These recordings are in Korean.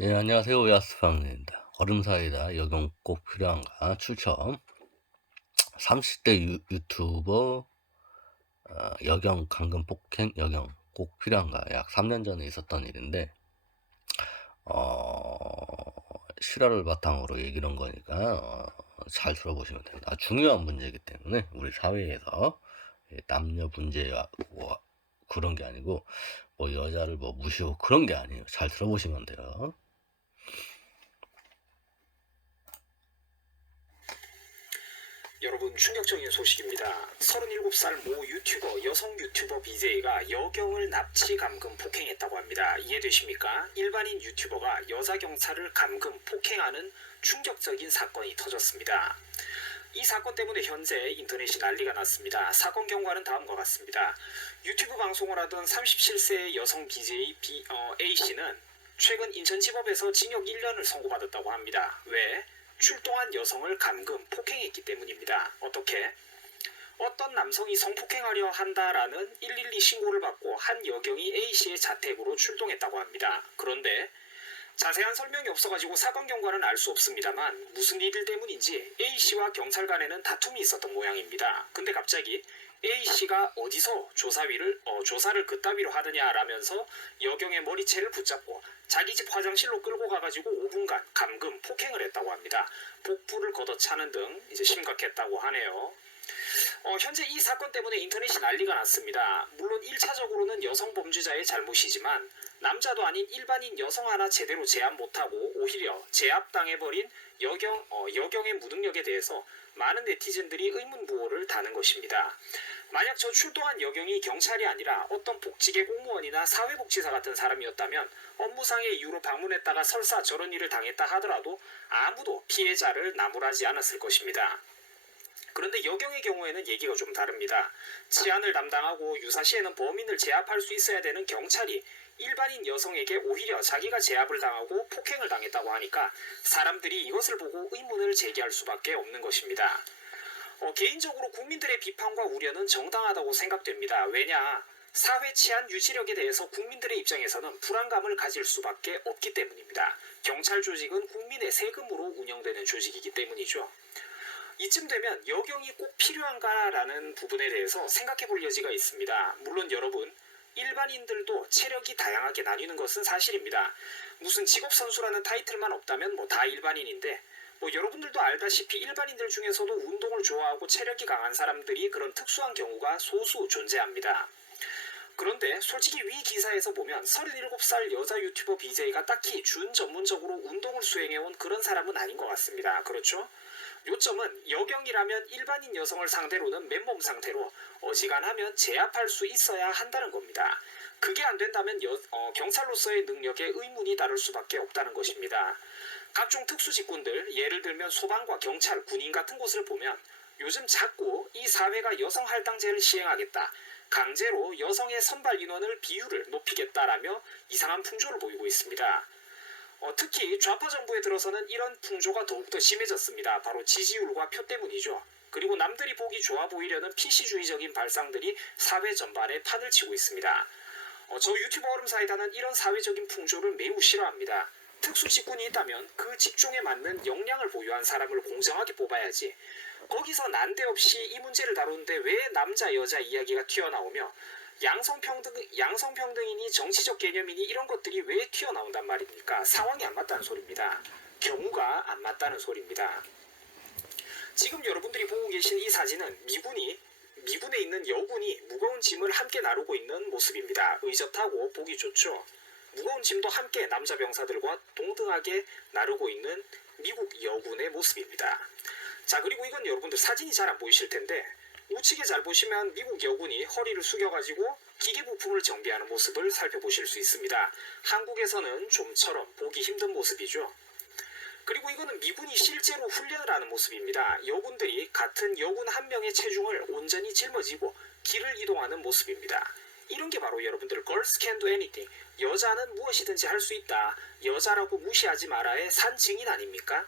예, 안녕하세요. 야스팡입니다. 얼음 사이다 역용 꼭 필요한가 추첨. 30대 유튜버 역영 강금 폭행 역영 꼭 필요한가 약 3년 전에 있었던 일인데 실화를 바탕으로 얘기를 한 거니까 잘 들어보시면 됩니다. 중요한 문제이기 때문에 우리 사회에서 남녀 문제와 뭐 그런 게 아니고 뭐 여자를 뭐 무시하고 그런 게 아니에요. 잘 들어보시면 돼요. 여러분, 충격적인 소식입니다. 37살 모 유튜버, 여성 유튜버 BJ가 여경을 납치 감금 폭행했다고 합니다. 이해되십니까? 일반인 유튜버가 여자 경찰을 감금 폭행하는 충격적인 사건이 터졌습니다. 이 사건 때문에 현재 인터넷이 난리가 났습니다. 사건 경과는 다음과 같습니다. 유튜브 방송을 하던 37세의 여성 BJ A씨는 최근 인천지법에서 징역 1년을 선고받았다고 합니다. 왜? 출동한 여성을 감금, 폭행했기 때문입니다. 어떻게? 어떤 남성이 성폭행하려 한다라는 112 신고를 받고 한 여경이 A씨의 자택으로 출동했다고 합니다. 그런데 자세한 설명이 없어가지고 사건 경과는 알 수 없습니다만 무슨 일 때문인지 A씨와 경찰 간에는 다툼이 있었던 모양입니다. 근데 갑자기 A씨가 어디서 조사를 그따위로 하느냐라면서 여경의 머리채를 붙잡고 자기 집 화장실로 끌고 가가지고 5분간 감금, 폭행을 했다고 합니다. 복부를 걷어차는 등 이제 심각했다고 하네요. 현재 이 사건 때문에 인터넷이 난리가 났습니다. 물론 1차적으로는 여성 범죄자의 잘못이지만 남자도 아닌 일반인 여성 하나 제대로 제압 못하고 오히려 제압당해버린 여경의 무능력에 대해서 많은 네티즌들이 의문부호를 다는 것입니다. 만약 저 출동한 여경이 경찰이 아니라 어떤 복지계 공무원이나 사회복지사 같은 사람이었다면 업무상의 이유로 방문했다가 설사 저런 일을 당했다 하더라도 아무도 피해자를 나무라지 않았을 것입니다. 그런데 여경의 경우에는 얘기가 좀 다릅니다. 치안을 담당하고 유사시에는 범인을 제압할 수 있어야 되는 경찰이 일반인 여성에게 오히려 자기가 제압을 당하고 폭행을 당했다고 하니까 사람들이 이것을 보고 의문을 제기할 수밖에 없는 것입니다. 개인적으로 국민들의 비판과 우려는 정당하다고 생각됩니다. 왜냐? 사회 치안 유지력에 대해서 국민들의 입장에서는 불안감을 가질 수밖에 없기 때문입니다. 경찰 조직은 국민의 세금으로 운영되는 조직이기 때문이죠. 이쯤 되면 여경이 꼭 필요한가라는 부분에 대해서 생각해 볼 여지가 있습니다. 물론 여러분, 일반인들도 체력이 다양하게 나뉘는 것은 사실입니다. 무슨 직업선수라는 타이틀만 없다면 다 일반인인데 여러분들도 알다시피 일반인들 중에서도 운동을 좋아하고 체력이 강한 사람들이 그런 특수한 경우가 소수 존재합니다. 그런데 솔직히 위 기사에서 보면 37살 여자 유튜버 BJ가 딱히 준 전문적으로 운동을 수행해온 그런 사람은 아닌 것 같습니다. 그렇죠? 요점은 여경이라면 일반인 여성을 상대로는 맨몸 상태로 어지간하면 제압할 수 있어야 한다는 겁니다. 그게 안 된다면 경찰로서의 능력에 의문이 따를 수밖에 없다는 것입니다. 각종 특수직군들, 예를 들면 소방과 경찰, 군인 같은 곳을 보면 요즘 자꾸 이 사회가 여성 할당제를 시행하겠다, 강제로 여성의 선발 인원을 비율을 높이겠다라며 이상한 풍조를 보이고 있습니다. 특히 좌파 정부에 들어서는 이런 풍조가 더욱더 심해졌습니다. 바로 지지율과 표 때문이죠. 그리고 남들이 보기 좋아 보이려는 PC주의적인 발상들이 사회 전반에 판을 치고 있습니다. 저 유튜버 얼음사이다는 이런 사회적인 풍조를 매우 싫어합니다. 특수 직군이 있다면 그 직종에 맞는 역량을 보유한 사람을 공정하게 뽑아야지. 거기서 난데없이 이 문제를 다루는데 왜 남자 여자 이야기가 튀어나오며 양성평등이니 정치적 개념이니 이런 것들이 왜 튀어나온단 말입니까? 상황이 안 맞다는 소리입니다. 경우가 안 맞다는 소리입니다. 지금 여러분들이 보고 계신 이 사진은 미군에 있는 여군이 무거운 짐을 함께 나르고 있는 모습입니다. 의젓하고 보기 좋죠. 무거운 짐도 함께 남자 병사들과 동등하게 나르고 있는 미국 여군의 모습입니다. 자, 그리고 이건 여러분들 사진이 잘 안 보이실 텐데 우측에 잘 보시면 미국 여군이 허리를 숙여가지고 기계 부품을 정비하는 모습을 살펴보실 수 있습니다. 한국에서는 좀처럼 보기 힘든 모습이죠. 그리고 이거는 미군이 실제로 훈련을 하는 모습입니다. 여군들이 같은 여군 한 명의 체중을 온전히 짊어지고 길을 이동하는 모습입니다. 이런 게 바로 여러분들 Girls can do anything, 여자는 무엇이든지 할 수 있다, 여자라고 무시하지 마라의 산 증인 아닙니까?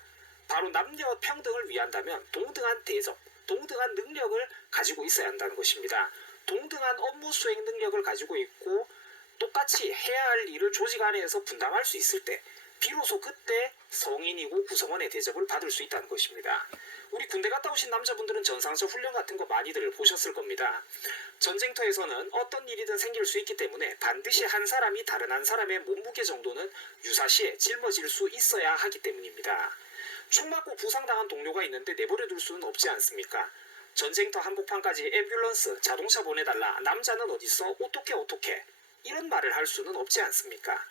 바로 남녀 평등을 위한다면 동등한 대접, 동등한 능력을 가지고 있어야 한다는 것입니다. 동등한 업무 수행 능력을 가지고 있고 똑같이 해야 할 일을 조직 안에서 분담할 수 있을 때 비로소 그때 성인이고 구성원의 대접을 받을 수 있다는 것입니다. 우리 군대 갔다 오신 남자분들은 전상적 훈련 같은 거 많이들 보셨을 겁니다. 전쟁터에서는 어떤 일이든 생길 수 있기 때문에 반드시 한 사람이 다른 한 사람의 몸무게 정도는 유사시에 짊어질 수 있어야 하기 때문입니다. 총 맞고 부상당한 동료가 있는데 내버려둘 수는 없지 않습니까? 전쟁터 한복판까지 앰뷸런스 자동차 보내달라, 남자는 어딨어, 어떻게 이런 말을 할 수는 없지 않습니까?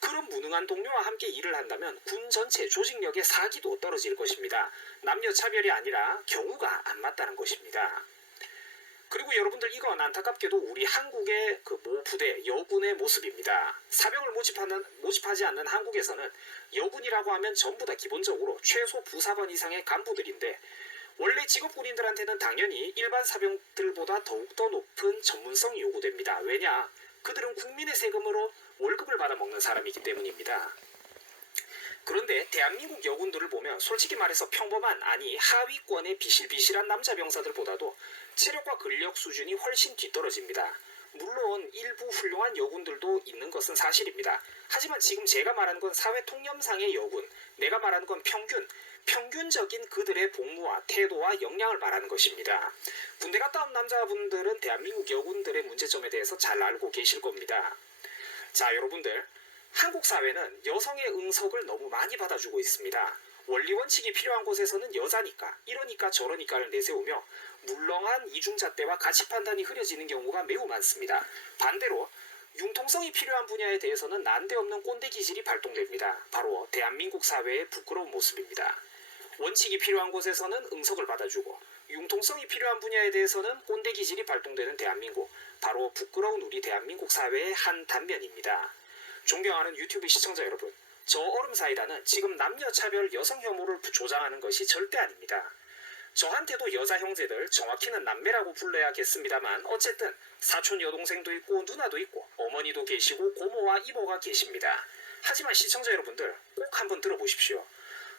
그런 무능한 동료와 함께 일을 한다면 군 전체 조직력의 사기도 떨어질 것입니다. 남녀 차별이 아니라 경우가 안 맞다는 것입니다. 그리고 여러분들, 이건 안타깝게도 우리 한국의 그 모 부대 여군의 모습입니다. 사병을 모집하지 않는 한국에서는 여군이라고 하면 전부 다 기본적으로 최소 부사관 이상의 간부들인데, 원래 직업군인들한테는 당연히 일반 사병들보다 더욱더 높은 전문성이 요구됩니다. 왜냐? 그들은 국민의 세금으로 월급을 받아먹는 사람이기 때문입니다. 그런데 대한민국 여군들을 보면 솔직히 말해서 평범한, 아니 하위권의 비실비실한 남자 병사들보다도 체력과 근력 수준이 훨씬 뒤떨어집니다. 물론 일부 훌륭한 여군들도 있는 것은 사실입니다. 하지만 지금 제가 말하는 건 사회 통념상의 여군, 내가 말하는 건 평균적인 그들의 복무와 태도와 역량을 말하는 것입니다. 군대 갔다 온 남자분들은 대한민국 여군들의 문제점에 대해서 잘 알고 계실 겁니다. 자, 여러분들, 한국 사회는 여성의 응석을 너무 많이 받아주고 있습니다. 원리 원칙이 필요한 곳에서는 여자니까, 이러니까 저러니까를 내세우며 물렁한 이중잣대와 가치 판단이 흐려지는 경우가 매우 많습니다. 반대로 융통성이 필요한 분야에 대해서는 난데없는 꼰대 기질이 발동됩니다. 바로 대한민국 사회의 부끄러운 모습입니다. 원칙이 필요한 곳에서는 응석을 받아주고 융통성이 필요한 분야에 대해서는 꼰대 기질이 발동되는 대한민국, 바로 부끄러운 우리 대한민국 사회의 한 단면입니다. 존경하는 유튜브 시청자 여러분, 저 얼음사이다는 지금 남녀차별 여성 혐오를 조장하는 것이 절대 아닙니다. 저한테도 여자 형제들, 정확히는 남매라고 불러야겠습니다만 어쨌든 사촌 여동생도 있고 누나도 있고 어머니도 계시고 고모와 이모가 계십니다. 하지만 시청자 여러분들, 꼭 한번 들어보십시오.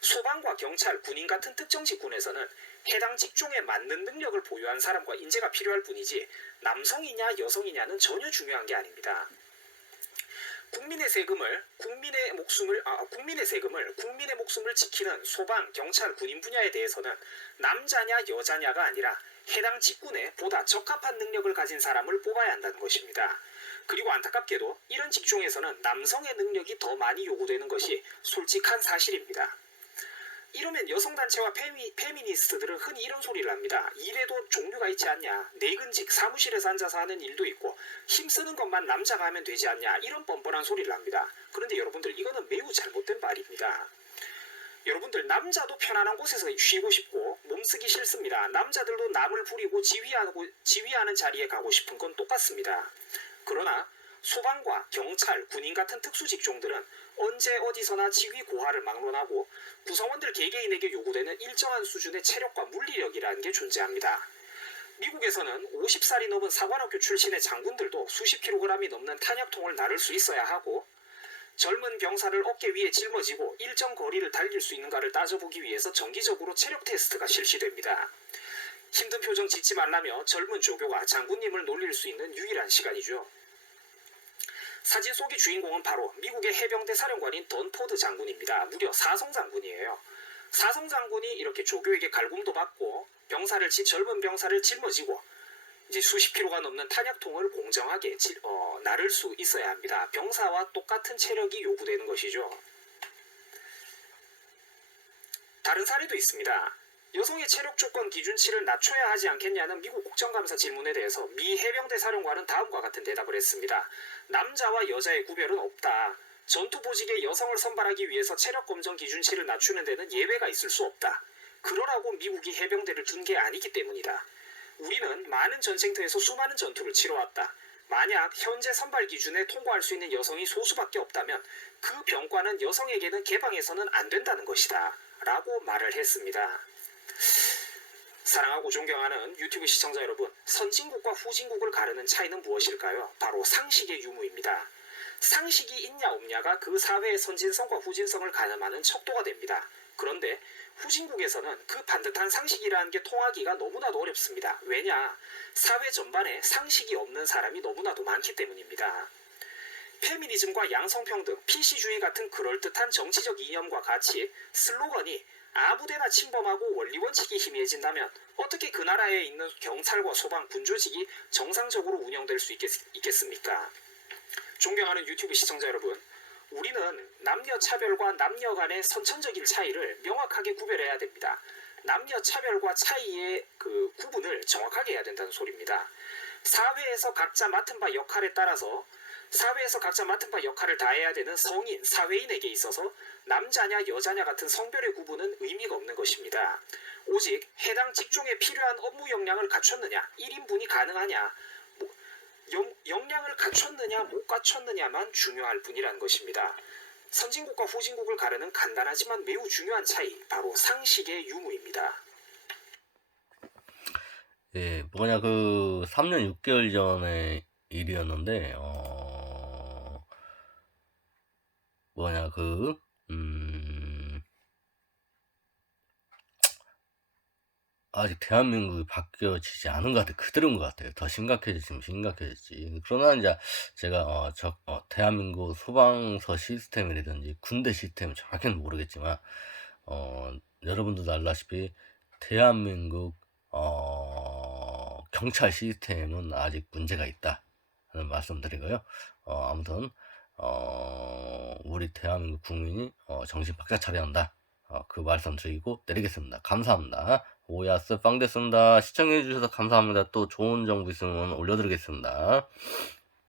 소방과 경찰, 군인 같은 특정 직군에서는 해당 직종에 맞는 능력을 보유한 사람과 인재가 필요할 뿐이지 남성이냐 여성이냐는 전혀 중요한 게 아닙니다. 국민의 세금을 국민의 목숨을 지키는 소방, 경찰, 군인 분야에 대해서는 남자냐 여자냐가 아니라 해당 직군에 보다 적합한 능력을 가진 사람을 뽑아야 한다는 것입니다. 그리고 안타깝게도 이런 직종에서는 남성의 능력이 더 많이 요구되는 것이 솔직한 사실입니다. 이러면 여성단체와 페미니스트들은 흔히 이런 소리를 합니다. 일에도 종류가 있지 않냐, 내근직 사무실에서 앉아서 하는 일도 있고 힘쓰는 것만 남자가 하면 되지 않냐, 이런 뻔뻔한 소리를 합니다. 그런데 여러분들, 이거는 매우 잘못된 말입니다. 여러분들, 남자도 편안한 곳에서 쉬고 싶고 몸쓰기 싫습니다. 남자들도 남을 부리고 지휘하는 자리에 가고 싶은 건 똑같습니다. 그러나 소방과 경찰, 군인 같은 특수직종들은 언제 어디서나 직위 고하를 막론하고 구성원들 개개인에게 요구되는 일정한 수준의 체력과 물리력이라는 게 존재합니다. 미국에서는 50살이 넘은 사관학교 출신의 장군들도 수십 킬로그램이 넘는 탄약통을 나를 수 있어야 하고, 젊은 병사를 어깨 위에 짊어지고 일정 거리를 달릴 수 있는가를 따져보기 위해서 정기적으로 체력 테스트가 실시됩니다. 힘든 표정 짓지 말라며 젊은 조교가 장군님을 놀릴 수 있는 유일한 시간이죠. 사진 속의 주인공은 바로 미국의 해병대 사령관인 던포드 장군입니다. 무려 사성 장군이에요. 사성 장군이 이렇게 조교에게 갈굼도 받고 젊은 병사를 짊어지고 이제 수십 킬로가 넘는 탄약통을 공정하게 나를 수 있어야 합니다. 병사와 똑같은 체력이 요구되는 것이죠. 다른 사례도 있습니다. 여성의 체력 조건 기준치를 낮춰야 하지 않겠냐는 미국 국정감사 질문에 대해서 미 해병대 사령관은 다음과 같은 대답을 했습니다. 남자와 여자의 구별은 없다. 전투 보직에 여성을 선발하기 위해서 체력 검정 기준치를 낮추는 데는 예외가 있을 수 없다. 그러라고 미국이 해병대를 둔 게 아니기 때문이다. 우리는 많은 전쟁터에서 수많은 전투를 치러왔다. 만약 현재 선발 기준에 통과할 수 있는 여성이 소수밖에 없다면 그 병과는 여성에게는 개방해서는 안 된다는 것이다. 라고 말을 했습니다. 사랑하고 존경하는 유튜브 시청자 여러분, 선진국과 후진국을 가르는 차이는 무엇일까요? 바로 상식의 유무입니다. 상식이 있냐 없냐가 그 사회의 선진성과 후진성을 가늠하는 척도가 됩니다. 그런데 후진국에서는 그 반듯한 상식이라는 게 통하기가 너무나도 어렵습니다. 왜냐? 사회 전반에 상식이 없는 사람이 너무나도 많기 때문입니다. 페미니즘과 양성평등, PC주의 같은 그럴듯한 정치적 이념과 같이 슬로건이 아무데나 침범하고 원리원칙이 희미해진다면 어떻게 그 나라에 있는 경찰과 소방, 군조직이 정상적으로 운영될 수 있겠습니까? 존경하는 유튜브 시청자 여러분, 우리는 남녀 차별과 남녀 간의 선천적인 차이를 명확하게 구별해야 됩니다. 남녀 차별과 차이의 그 구분을 정확하게 해야 된다는 소리입니다. 사회에서 각자 맡은 바 역할에 따라서 역할을 다해야 되는 성인, 사회인에게 있어서 남자냐 여자냐 같은 성별의 구분은 의미가 없는 것입니다. 오직 해당 직종에 필요한 업무 역량을 갖췄느냐, 1인분이 가능하냐, 역량을 갖췄느냐 못 갖췄느냐만 중요할 뿐이라는 것입니다. 선진국과 후진국을 가르는 간단하지만 매우 중요한 차이, 바로 상식의 유무입니다. 예, 뭐냐, 3년 6개월 전의 일이었는데, 뭐냐, 아직 대한민국이 바뀌어지지 않은 것 같아요. 그대로인 것 같아요. 더 심각해지면 심각해졌지. 그러나 이제 제가 대한민국 소방서 시스템이라든지 군대 시스템 정확히는 모르겠지만 여러분들도 알다시피 대한민국 경찰 시스템은 아직 문제가 있다 하는 말씀드리고요. 아무튼 우리 대한민국 국민이 정신 바짝 차려야 한다. 그 말씀 드리고 내리겠습니다. 감사합니다. 오야스 빵 됐습니다. 시청해주셔서 감사합니다. 또 좋은 정보 있으면 올려드리겠습니다.